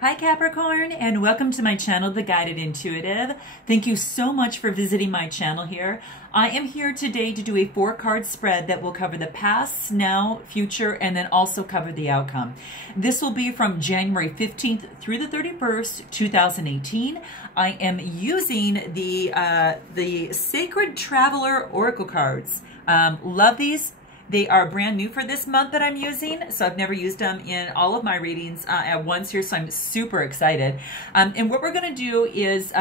Hi Capricorn, and welcome to my channel, The Guided Intuitive. Thank you so much for visiting my channel here. I am here today to do a 4-card spread that will cover the past, now, future, and then also cover the outcome. This will be from January 15th through the 31st, 2018. I am using the Sacred Traveler Oracle cards. Love these. They are brand new for this month that I'm using, so I've never used them in all of my readings at once here, so I'm super excited. And what we're going to do is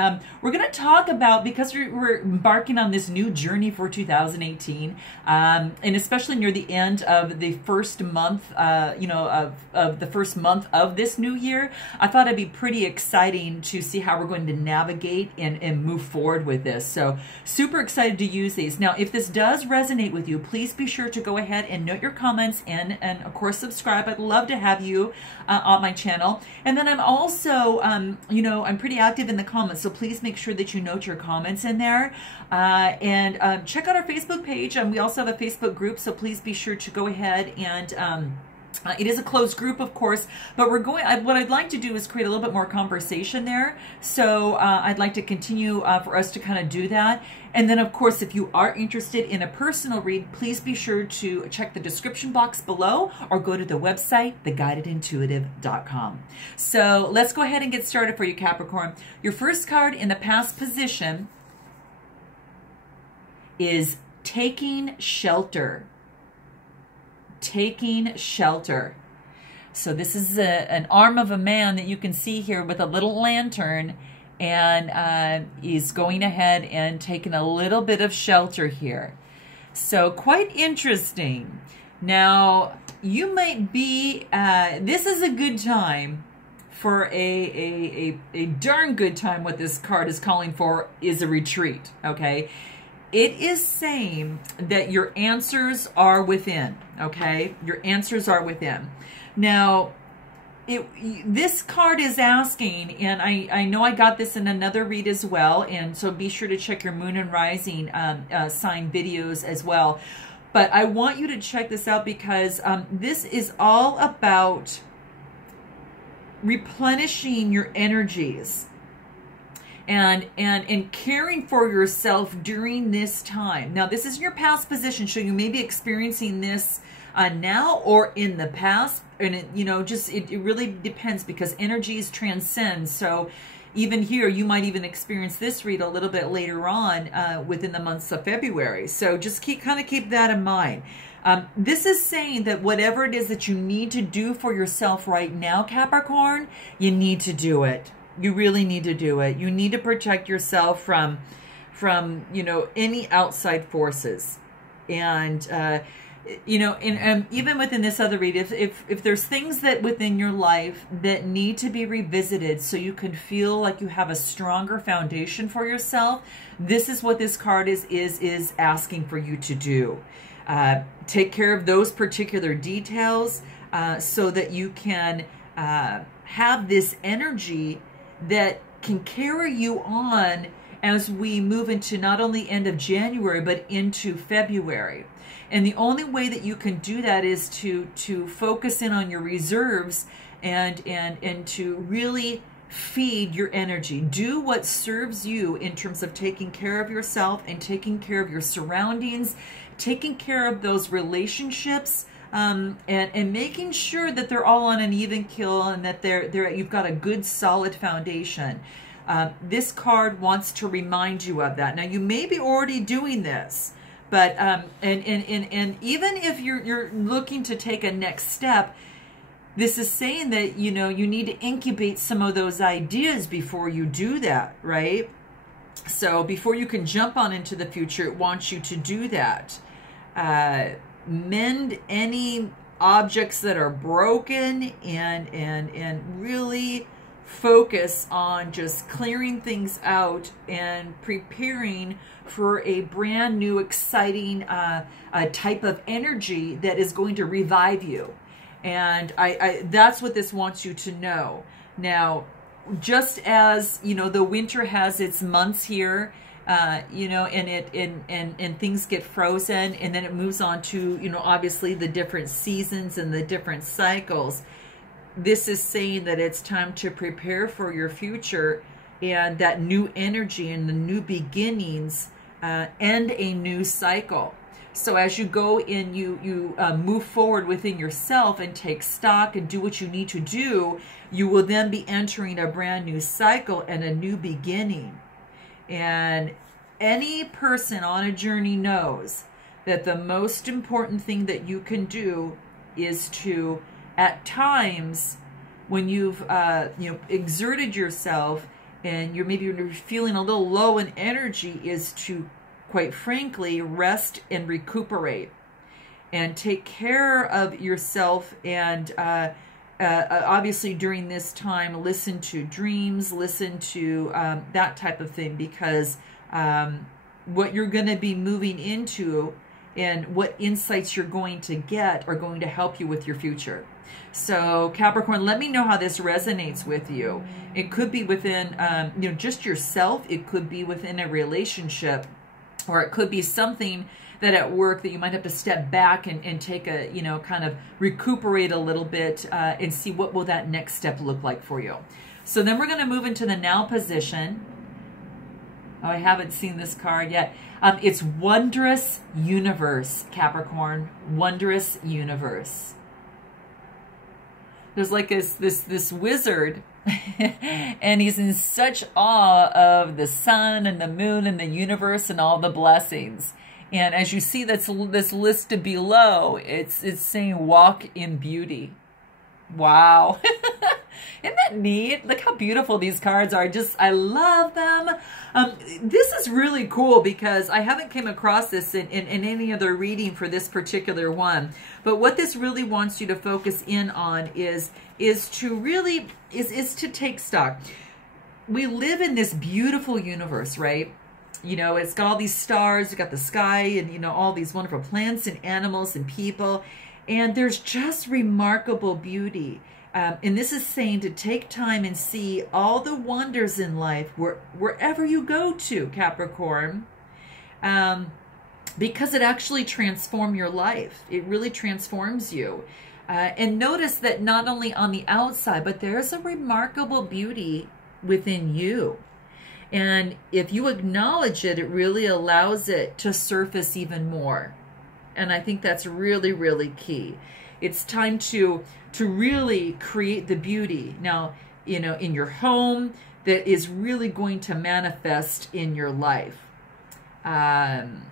we're going to talk about, because we're embarking on this new journey for 2018, and especially near the end of the first month, of the first month of this new year, I thought it'd be pretty exciting to see how we're going to navigate and move forward with this. So super excited to use these. Now, if this does resonate with you, please be sure to go ahead and note your comments and of course subscribe. I'd love to have you on my channel. And then I'm also I'm pretty active in the comments, so please make sure that you note your comments in there, and check out our Facebook page. We also have a Facebook group, so please be sure to go ahead and it is a closed group, of course, but what I'd like to do is create a little bit more conversation there. So I'd like to continue for us to kind of do that. And then, of course, if you are interested in a personal read, please be sure to check the description box below or go to the website, theguidedintuitive.com. So let's go ahead and get started for you, Capricorn. Your first card in the past position is taking shelter. Taking shelter. So this is an arm of a man that you can see here with a little lantern, and he's going ahead and taking a little bit of shelter here. So quite interesting. Now you might be this is a good time for a darn good time. What this card is calling for is a retreat. Okay, it is saying that your answers are within, okay? Your answers are within. Now, this card is asking, and I know I got this in another read as well, and so be sure to check your moon and rising sign videos as well. But I want you to check this out because this is all about replenishing your energies and caring for yourself during this time. Now, this is your past position, so you may be experiencing this now or in the past, and it really depends because energies transcend. So even here, you might even experience this read a little bit later on within the months of February. So just keep that in mind. This is saying that whatever it is that you need to do for yourself right now, Capricorn, you need to do it. You really need to do it. You need to protect yourself from any outside forces. And, even within this other read, if there's things that within your life that need to be revisited so you can feel like you have a stronger foundation for yourself, this is what this card is asking for you to do. Take care of those particular details so that you can have this energy that can carry you on as we move into not only end of January, but into February. And the only way that you can do that is to focus in on your reserves and to really feed your energy. Do what serves you in terms of taking care of yourself and taking care of your surroundings, taking care of those relationships, and making sure that they're all on an even keel and that you've got a good solid foundation. This card wants to remind you of that. Now, you may be already doing this, but and even if you're looking to take a next step, this is saying that you need to incubate some of those ideas before you do that, right? So before you can jump on into the future, it wants you to do that. Mend any objects that are broken and really focus on just clearing things out and preparing for a brand new exciting type of energy that is going to revive you. And that's what this wants you to know. Now, just as the winter has its months here, and things get frozen, and then it moves on to, obviously the different seasons and the different cycles. this is saying that it's time to prepare for your future, and that new energy and the new beginnings end a new cycle. So as you go in, you move forward within yourself and take stock and do what you need to do, you will then be entering a brand new cycle and a new beginning. And any person on a journey knows that the most important thing that you can do is to, at times when you've exerted yourself and you're feeling a little low in energy, is to, quite frankly, rest and recuperate and take care of yourself. And obviously during this time, listen to dreams, listen to that type of thing, because what you're going to be moving into and what insights you're going to get are going to help you with your future. So Capricorn, let me know how this resonates with you. It could be within, just yourself. It could be within a relationship, or it could be something that at work that you might have to step back and take a, kind of recuperate a little bit and see what will that next step look like for you. So then we're going to move into the now position. Oh, I haven't seen this card yet. It's Wondrous Universe, Capricorn. Wondrous Universe. There's like this wizard, and he's in such awe of the sun and the moon and the universe and all the blessings. And as you see this listed below, it's saying walk in beauty. Wow. Isn't that neat? Look how beautiful these cards are. I love them. This is really cool because I haven't came across this in any other reading for this particular one. But what this really wants you to focus in on is to take stock. We live in this beautiful universe, right? It's got all these stars, you've got the sky, and all these wonderful plants and animals and people. And there's just remarkable beauty. And this is saying to take time and see all the wonders in life wherever you go to, Capricorn, because it actually transforms your life. It really transforms you. And notice that not only on the outside, but there's a remarkable beauty within you. And if you acknowledge it, it really allows it to surface even more. And I think that's really, really key. It's time to really create the beauty now, in your home that is really going to manifest in your life. In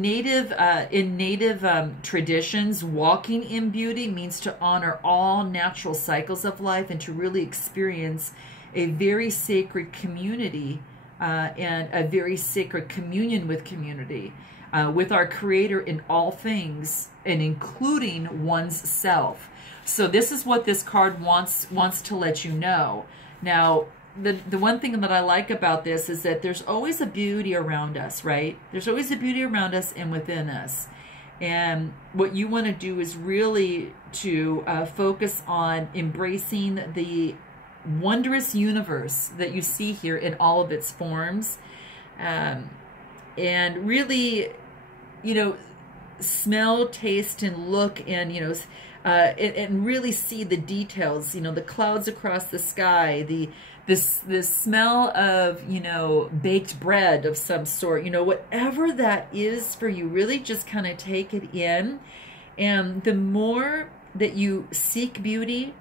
native traditions, walking in beauty means to honor all natural cycles of life and to really experience a very sacred community and a very sacred communion with community. With our Creator in all things, and including one's self. So this is what this card wants to let you know. Now, the one thing that I like about this is that there's always a beauty around us, right? There's always a beauty around us and within us. And what you want to do is really to focus on embracing the wondrous universe that you see here in all of its forms. And really, smell, taste, and look, and and really see the details. The clouds across the sky, the smell of baked bread of some sort. Whatever that is for you, really just kind of take it in. And the more that you seek beauty,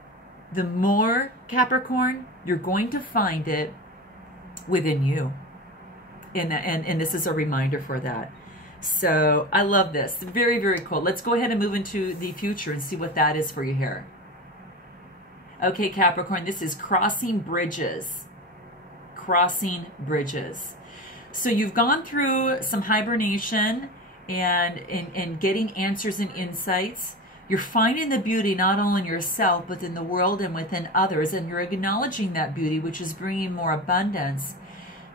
the more, Capricorn, you're going to find it within you. And this is a reminder for that. So I love this. Very, very cool. Let's go ahead and move into the future and see what that is for you here. Okay, Capricorn, this is crossing bridges. Crossing bridges. So you've gone through some hibernation and getting answers and insights. You're finding the beauty not only in yourself, but in the world and within others. And you're acknowledging that beauty, which is bringing more abundance.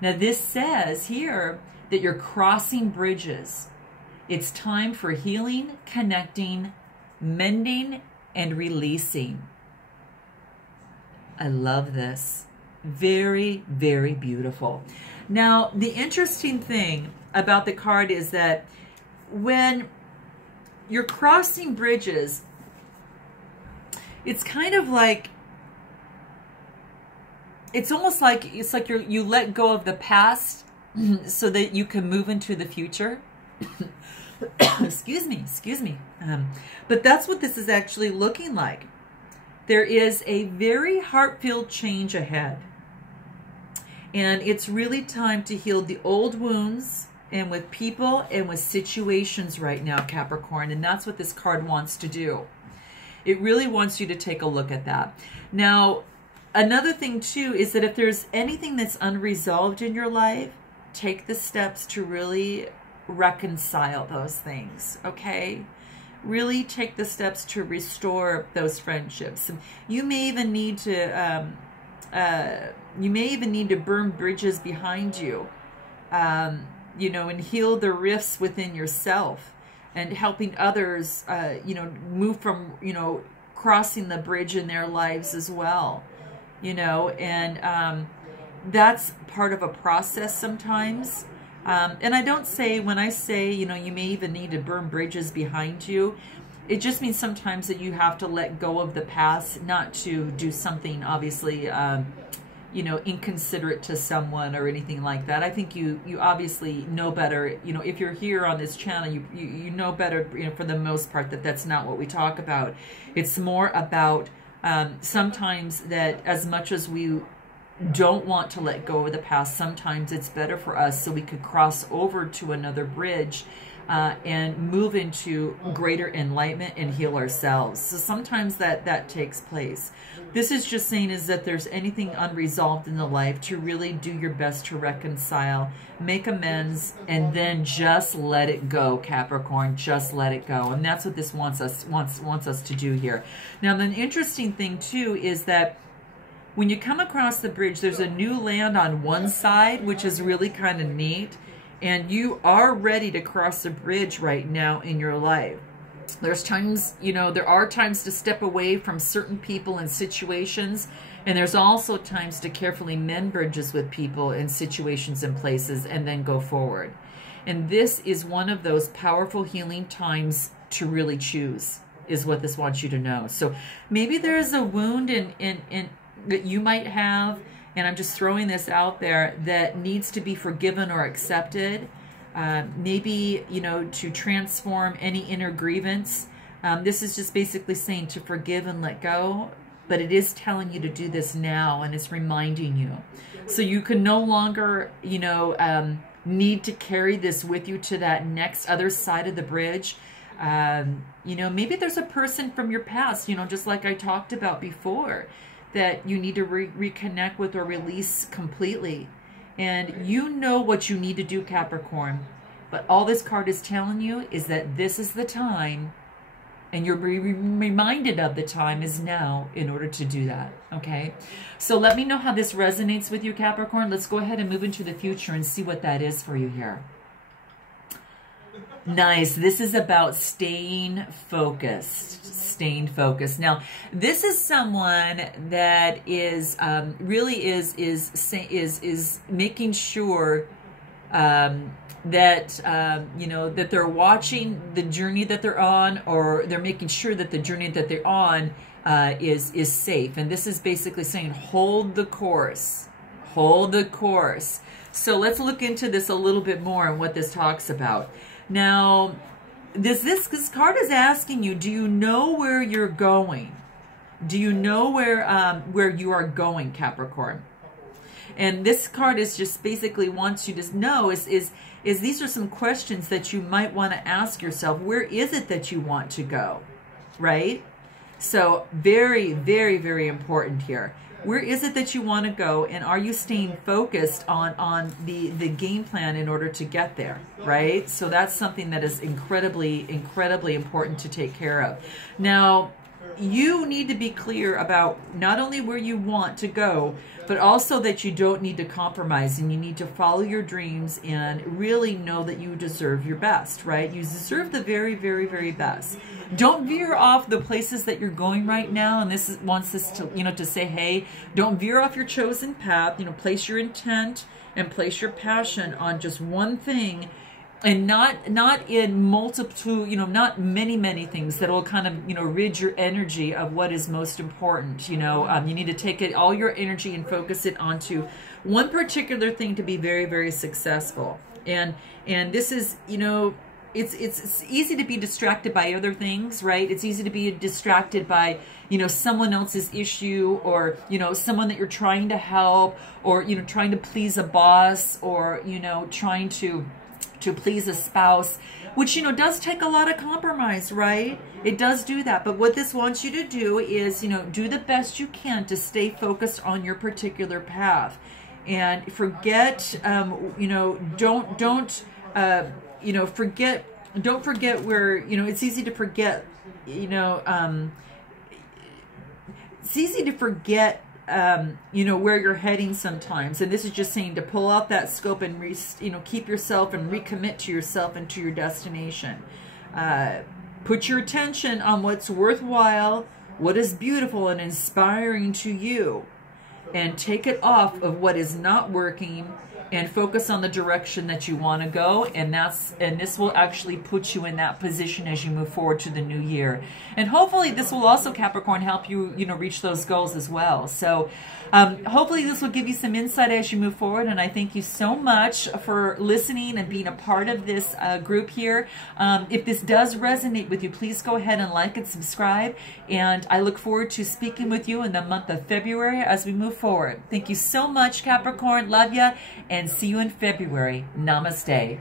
Now, this says here that you're crossing bridges. It's time for healing, connecting, mending, and releasing. I love this. Very, very beautiful. Now, the interesting thing about the card is that when you're crossing bridges, it's kind of like, it's almost like, it's like you let go of the past so that you can move into the future. Excuse me. But that's what this is actually looking like. There is a very heart-filled change ahead. And it's really time to heal the old wounds, and with people and with situations right now, Capricorn. And that's what this card wants to do. It really wants you to take a look at that. Now, another thing too is that if there's anything that's unresolved in your life, take the steps to really reconcile those things, okay? Really take the steps to restore those friendships. You may even need to burn bridges behind you, you know, and heal the rifts within yourself, and helping others, you know, move from, you know, crossing the bridge in their lives as well, you know, and that's part of a process sometimes. And I don't say, when I say, you know, you may even need to burn bridges behind you, it just means sometimes that you have to let go of the past, not to do something obviously, you know, inconsiderate to someone or anything like that. I think you obviously know better. You know, if you're here on this channel, you know better, you know, for the most part, that that's not what we talk about. It's more about sometimes that as much as we don't want to let go of the past, sometimes it's better for us so we could cross over to another bridge and move into greater enlightenment and heal ourselves. So sometimes that takes place. This is just saying is that there's anything unresolved in the life, to really do your best to reconcile, make amends, and then just let it go, Capricorn. Just let it go. And that's what this wants us to do here. Now, the interesting thing too is that when you come across the bridge, there's a new land on one side, which is really kind of neat. And you are ready to cross the bridge right now in your life. There's times, you know, there are times to step away from certain people and situations. And there's also times to carefully mend bridges with people and situations and places and then go forward. And this is one of those powerful healing times to really choose, is what this wants you to know. So maybe there's a wound that you might have, and I'm just throwing this out there, that needs to be forgiven or accepted. Maybe, you know, to transform any inner grievance. This is just basically saying to forgive and let go, but it is telling you to do this now, and it's reminding you. So you can no longer, you know, need to carry this with you to that next other side of the bridge. You know, maybe there's a person from your past, you know, just like I talked about before, that you need to reconnect with or release completely. And you know what you need to do, Capricorn. But all this card is telling you is that this is the time, and you're reminded of the time is now in order to do that, okay? So let me know how this resonates with you, Capricorn. Let's go ahead and move into the future and see what that is for you here. Nice. This is about staying focused. Staying focused. Now, this is someone that is really is making sure that you know, that they're watching the journey that they're on, or they're making sure that the journey that they're on is safe. And this is basically saying, hold the course. Hold the course. So let's look into this a little bit more and what this talks about. Now, this card is asking you, do you know where you're going? Do you know where you are going, Capricorn? And this card is just basically wants you to know is these are some questions that you might want to ask yourself. Where is it that you want to go, right? So very, very, very important here. Where is it that you want to go, and are you staying focused on the game plan in order to get there, right? So that's something that is incredibly, incredibly important to take care of. Now, you need to be clear about not only where you want to go, but also that you don't need to compromise, and you need to follow your dreams and really know that you deserve your best, right? You deserve the very, very, very best. Don't veer off the places that you're going right now. And this wants us to, you know, to say, hey, don't veer off your chosen path. You know, place your intent and place your passion on just one thing, and not in multiple, not many things that will kind of, rid your energy of what is most important. You need to take all your energy and focus it onto one particular thing to be very, very successful. And this is, it's easy to be distracted by other things, right? It's easy to be distracted by, someone else's issue, or, someone that you're trying to help, or, trying to please a boss, or, trying to please a spouse, which, does take a lot of compromise, right? It does do that. But what this wants you to do is, do the best you can to stay focused on your particular path, and forget, don't forget where, it's easy to forget, it's easy to forget, where you're heading sometimes. And this is just saying to pull out that scope and, keep yourself and recommit to yourself and to your destination. Put your attention on what's worthwhile, what is beautiful and inspiring to you, and take it off of what is not working, and focus on the direction that you want to go. And this will actually put you in that position as you move forward to the new year. And hopefully this will also, Capricorn, help you, reach those goals as well. So hopefully this will give you some insight as you move forward. And I thank you so much for listening and being a part of this group here. If this does resonate with you, please go ahead and like and subscribe. And I look forward to speaking with you in the month of February as we move forward. Thank you so much, Capricorn. Love ya. And see you in February. Namaste.